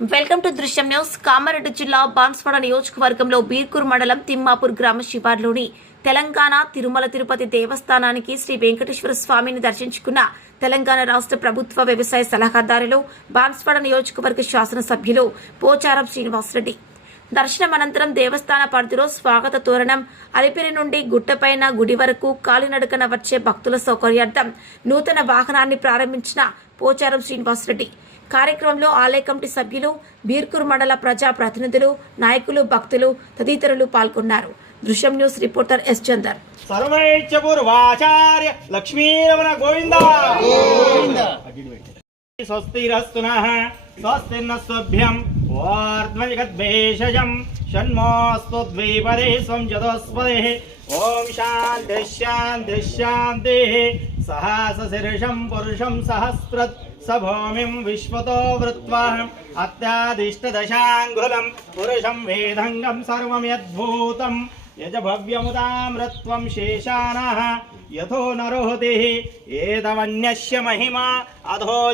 Welcome to Drushyam news. Kamareddy జిల్లా బాన్స్వాడ నియోజకవర్గంలో బీర్కూర్ మండలం తిమ్మాపూర్ గ్రామ శివార్లోని తెలంగాణ తిరుమల తిరుపతి దేవస్థానానికి శ్రీ వెంకటేశ్వర స్వామిని దర్శించుకున్న తెలంగాణ రాష్ట్ర ప్రభుత్వ వ్యవసాయ సలహాదారులు బాన్స్వాడ నియోజకవర్గ శాసనసభ్యులు పోచారం శ్రీనివాసరెడ్డి. దర్శనం అనంతరం దేవస్థాన పరిధిలో స్వాగత తోరణం అలిపిరి నుండి గుట్టపైన గుడి వరకు కాలినడకన వచ్చే భక్తుల సౌకర్యార్థం నూతన వాహనాన్ని ప్రారంభించిన పోచారం శ్రీనివాసరెడ్డి. కార్యక్రమంలో ఆలయ కమిటీ సభ్యులు బీర్కూర్ మండల ప్రజా ప్రతినిధులు నాయకులు భక్తులు తదితరులు పాల్గొన్నారు. Drushyam news reporter S Chandar. సర్వైచ్చ పూర్వాచార్య లక్ష్మీరమణ గోవింద. స్వం చతోస్పదే ఓం శాంతి శాంతి శాంతి. सहासशीर्षं पुरुषं सहस्रत् स भूमिं दशांगुम वृत्वा वेदंगम सर्व यदूत यज भव्य यजभव्यमुदामृत्वं शेषानः यथो नरोहतिः महिमा अधो